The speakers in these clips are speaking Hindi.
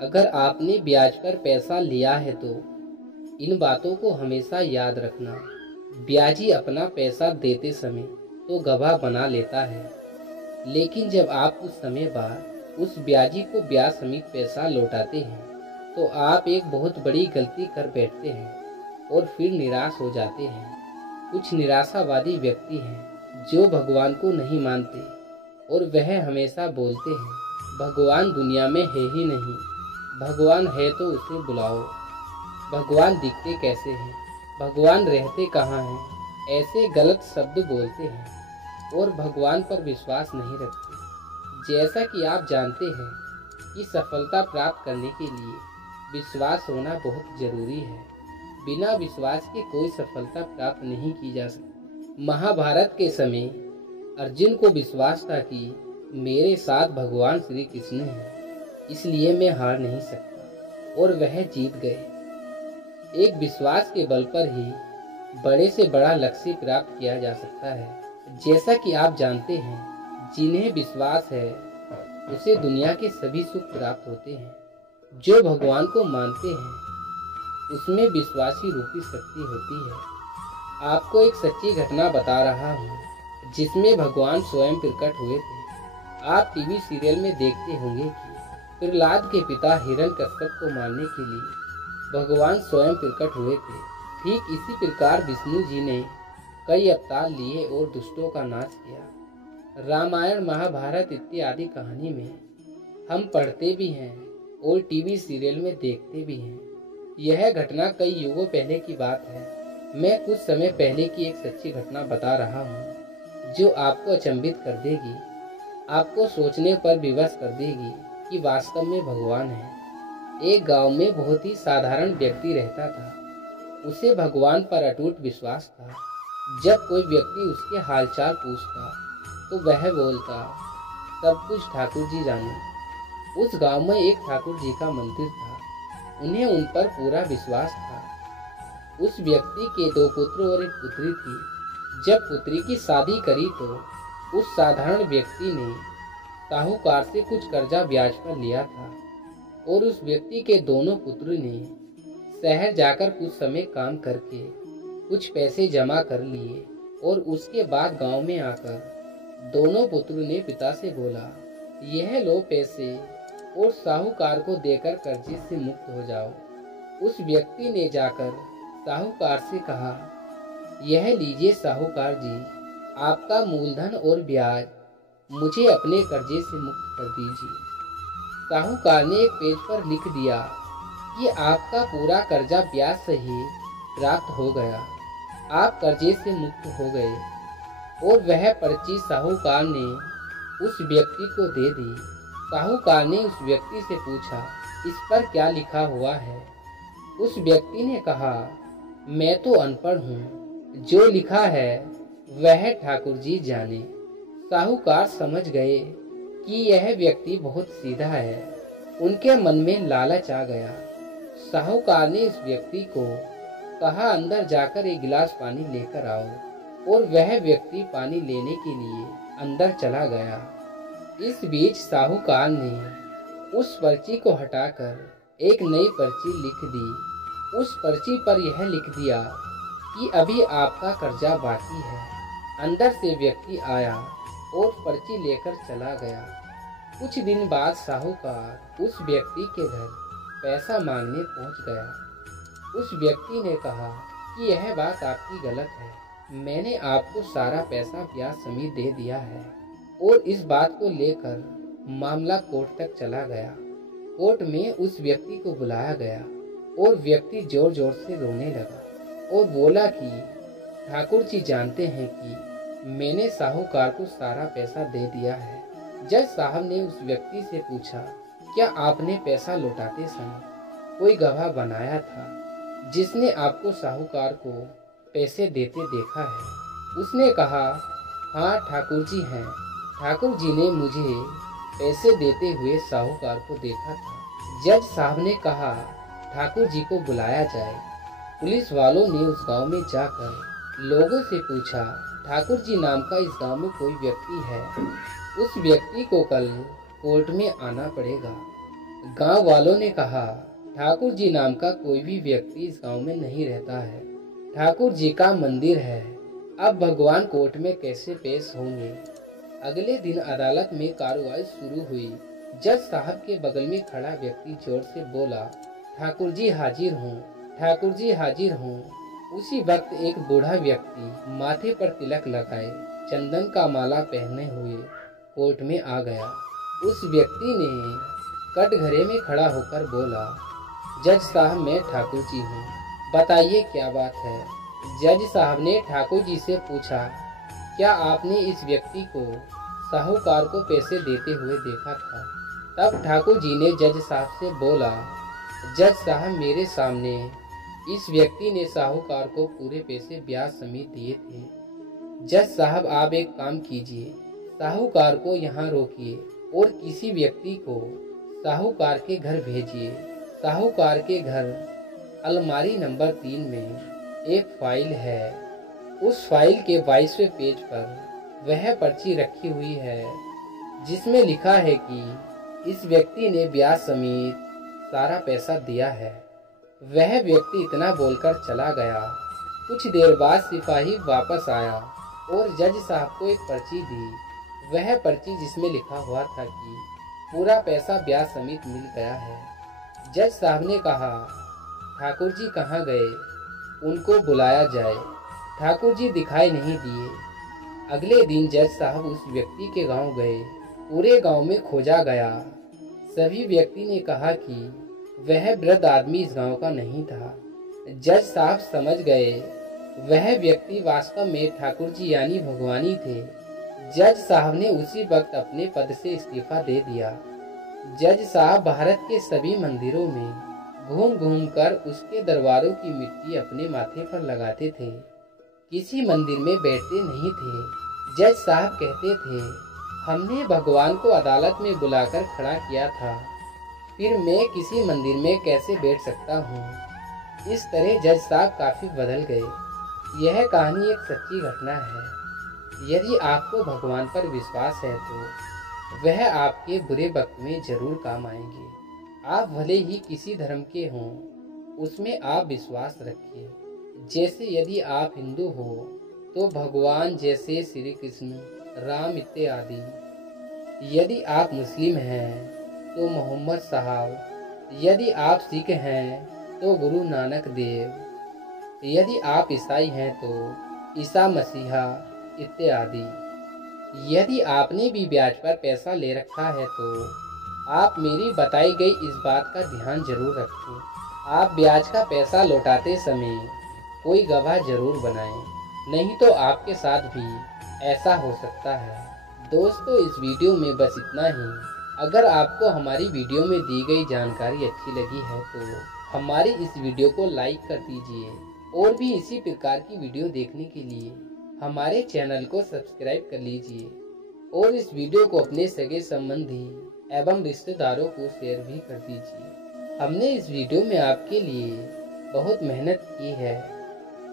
अगर आपने ब्याज पर पैसा लिया है तो इन बातों को हमेशा याद रखना। ब्याजी अपना पैसा देते समय तो गवाह बना लेता है, लेकिन जब आप कुछ समय बाद उस ब्याजी को ब्याज समेत पैसा लौटाते हैं तो आप एक बहुत बड़ी गलती कर बैठते हैं और फिर निराश हो जाते हैं। कुछ निराशावादी व्यक्ति हैं जो भगवान को नहीं मानते और वह हमेशा बोलते हैं, भगवान दुनिया में है ही नहीं, भगवान है तो उसे बुलाओ, भगवान दिखते कैसे हैं, भगवान रहते कहाँ हैं। ऐसे गलत शब्द बोलते हैं और भगवान पर विश्वास नहीं रखते। जैसा कि आप जानते हैं कि सफलता प्राप्त करने के लिए विश्वास होना बहुत जरूरी है। बिना विश्वास के कोई सफलता प्राप्त नहीं की जा सकती। महाभारत के समय अर्जुन को विश्वास था कि मेरे साथ भगवान श्री कृष्ण हैं, इसलिए मैं हार नहीं सकता, और वह जीत गए। एक विश्वास के बल पर ही बड़े से बड़ा लक्ष्य प्राप्त किया जा सकता है। जैसा कि आप जानते हैं, जिन्हें विश्वास है उसे दुनिया के सभी सुख प्राप्त होते हैं। जो भगवान को मानते हैं उसमें विश्वासी रूपी शक्ति होती है। आपको एक सच्ची घटना बता रहा हूँ जिसमें भगवान स्वयं प्रकट हुए थे। आप टीवी सीरियल में देखते होंगे कि प्रहलाद के पिता हिरण्यकश्यप को मारने के लिए भगवान स्वयं प्रकट हुए थे। ठीक इसी प्रकार विष्णु जी ने कई अवतार लिए और दुष्टों का नाश किया। रामायण, महाभारत इत्यादि कहानी में हम पढ़ते भी हैं और टीवी सीरियल में देखते भी हैं। यह घटना कई युगों पहले की बात है। मैं कुछ समय पहले की एक सच्ची घटना बता रहा हूँ जो आपको अचंभित कर देगी, आपको सोचने पर विवश कर देगी कि वास्तव में भगवान है। एक गांव में बहुत ही साधारण व्यक्ति रहता था। उसे भगवान पर अटूट विश्वास था। जब कोई व्यक्ति उसके हालचाल पूछता तो वह बोलता, सब कुछ ठाकुर जी जाने। उस गांव में एक ठाकुर जी का मंदिर था। उन्हें उन पर पूरा विश्वास था। उस व्यक्ति के 2 पुत्र और 1 पुत्री थी। जब पुत्री की शादी करी तो उस साधारण व्यक्ति ने साहूकार से कुछ कर्जा ब्याज पर लिया था और उस व्यक्ति के दोनों पुत्र ने शहर जाकर कुछ समय काम करके कुछ पैसे जमा कर लिए और उसके बाद गांव में आकर दोनों पुत्र ने पिता से बोला, यह लो पैसे और साहूकार को देकर कर्जे से मुक्त हो जाओ। उस व्यक्ति ने जाकर साहूकार से कहा, यह लीजिए साहूकार जी, आपका मूलधन और ब्याज, मुझे अपने कर्जे से मुक्त कर दीजिए। साहूकार ने एक पेज पर लिख दिया कि आपका पूरा कर्जा ब्याज सहित प्राप्त हो गया, आप कर्जे से मुक्त हो गए। और वह पर्ची साहूकार ने उस व्यक्ति को दे दी। साहूकार ने उस व्यक्ति से पूछा, इस पर क्या लिखा हुआ है? उस व्यक्ति ने कहा, मैं तो अनपढ़ हूँ, जो लिखा है वह ठाकुर जी जाने। साहूकार समझ गए कि यह व्यक्ति बहुत सीधा है। उनके मन में लालच आ गया। साहूकार ने इस व्यक्ति को कहा, अंदर जाकर एक गिलास पानी लेकर आओ, और वह व्यक्ति पानी लेने के लिए अंदर चला गया। इस बीच साहूकार ने उस पर्ची को हटाकर एक नई पर्ची लिख दी। उस पर्ची पर यह लिख दिया कि अभी आपका कर्जा बाकी है। अंदर से व्यक्ति आया और पर्ची लेकर चला गया। कुछ दिन बाद साहूकार उस व्यक्ति के घर पैसा मांगने पहुंच गया। उस व्यक्ति ने कहा कि यह बात आपकी गलत है, मैंने आपको सारा पैसा ब्याज समेत दे दिया है। और इस बात को लेकर मामला कोर्ट तक चला गया। कोर्ट में उस व्यक्ति को बुलाया गया और व्यक्ति जोर जोर से रोने लगा और बोला कि ठाकुर जी जानते हैं कि मैंने साहूकार को सारा पैसा दे दिया है। जज साहब ने उस व्यक्ति से पूछा, क्या आपने पैसा लौटाते समय कोई गवाह बनाया था जिसने आपको साहूकार को पैसे देते देखा है? उसने कहा, हाँ ठाकुर जी हैं। ठाकुर जी ने मुझे पैसे देते हुए साहूकार को देखा था। जज साहब ने कहा, ठाकुर जी को बुलाया जाए। पुलिस वालों ने उस गांव में जाकर लोगों से पूछा, ठाकुर जी नाम का इस गांव में कोई व्यक्ति है? उस व्यक्ति को कल कोर्ट में आना पड़ेगा। गांव वालों ने कहा, ठाकुर जी नाम का कोई भी व्यक्ति इस गांव में नहीं रहता है। ठाकुर जी का मंदिर है, अब भगवान कोर्ट में कैसे पेश होंगे। अगले दिन अदालत में कार्रवाई शुरू हुई। जज साहब के बगल में खड़ा व्यक्ति जोर से बोला, ठाकुर जी हाजिर हूँ, ठाकुर जी हाजिर हूँ। उसी वक्त एक बूढ़ा व्यक्ति माथे पर तिलक लगाए, चंदन का माला पहने हुए कोर्ट में आ गया। उस व्यक्ति ने कटघरे में खड़ा होकर बोला, जज साहब मैं ठाकुर जी हूँ, बताइए क्या बात है। जज साहब ने ठाकुर जी से पूछा, क्या आपने इस व्यक्ति को साहूकार को पैसे देते हुए देखा था। तब ठाकुर जी ने जज साहब से बोला, जज साहब मेरे सामने इस व्यक्ति ने साहूकार को पूरे पैसे ब्याज समेत दिए थे। जज साहब आप एक काम कीजिए, साहूकार को यहाँ रोकिए और किसी व्यक्ति को साहूकार के घर भेजिए। साहूकार के घर अलमारी नंबर 3 में एक फाइल है। उस फाइल के 22वें पेज पर वह पर्ची रखी हुई है जिसमें लिखा है कि इस व्यक्ति ने ब्याज समेत सारा पैसा दिया है। वह व्यक्ति इतना बोलकर चला गया। कुछ देर बाद सिपाही वापस आया और जज साहब को एक पर्ची दी। वह पर्ची जिसमें लिखा हुआ था कि पूरा पैसा ब्याज समेत मिल गया है। जज साहब ने कहा, ठाकुर जी कहाँ गए, उनको बुलाया जाए। ठाकुर जी दिखाई नहीं दिए। अगले दिन जज साहब उस व्यक्ति के गांव गए। पूरे गांव में खोजा गया। सभी व्यक्ति ने कहा कि वह वृद्ध आदमी इस गांव का नहीं था। जज साहब समझ गए वह व्यक्ति वास्तव में ठाकुर जी यानी भगवानी थे। जज साहब ने उसी वक्त अपने पद से इस्तीफा दे दिया। जज साहब भारत के सभी मंदिरों में घूम घूम कर उसके दरबारों की मिट्टी अपने माथे पर लगाते थे। किसी मंदिर में बैठते नहीं थे। जज साहब कहते थे, हमने भगवान को अदालत में बुलाकर खड़ा किया था, फिर मैं किसी मंदिर में कैसे बैठ सकता हूँ। इस तरह जज साहब काफी बदल गए। यह कहानी एक सच्ची घटना है। यदि आपको भगवान पर विश्वास है तो वह आपके बुरे वक्त में जरूर काम आएंगे। आप भले ही किसी धर्म के हों, उसमें आप विश्वास रखिए। जैसे यदि आप हिंदू हो तो भगवान जैसे श्री कृष्ण, राम इत्यादि। यदि आप मुस्लिम हैं तो मोहम्मद साहब। यदि आप सिख हैं तो गुरु नानक देव। यदि आप ईसाई हैं तो ईसा मसीहा इत्यादि। यदि आपने भी ब्याज पर पैसा ले रखा है तो आप मेरी बताई गई इस बात का ध्यान जरूर रखें। आप ब्याज का पैसा लौटाते समय कोई गवाह जरूर बनाएं, नहीं तो आपके साथ भी ऐसा हो सकता है। दोस्तों, इस वीडियो में बस इतना ही। अगर आपको हमारी वीडियो में दी गई जानकारी अच्छी लगी है तो हमारी इस वीडियो को लाइक कर दीजिए और भी इसी प्रकार की वीडियो देखने के लिए हमारे चैनल को सब्सक्राइब कर लीजिए और इस वीडियो को अपने सगे संबंधी एवं रिश्तेदारों को शेयर भी कर दीजिए। हमने इस वीडियो में आपके लिए बहुत मेहनत की है।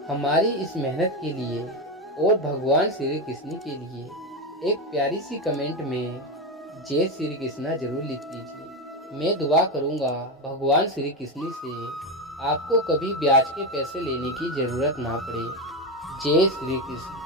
हमारी इस मेहनत के लिए और भगवान श्री कृष्ण के लिए एक प्यारी सी कमेंट में जय श्री कृष्णा जरूर लिख दीजिए। मैं दुआ करूंगा भगवान श्री कृष्ण से आपको कभी ब्याज के पैसे लेने की जरूरत ना पड़े। जय श्री कृष्ण।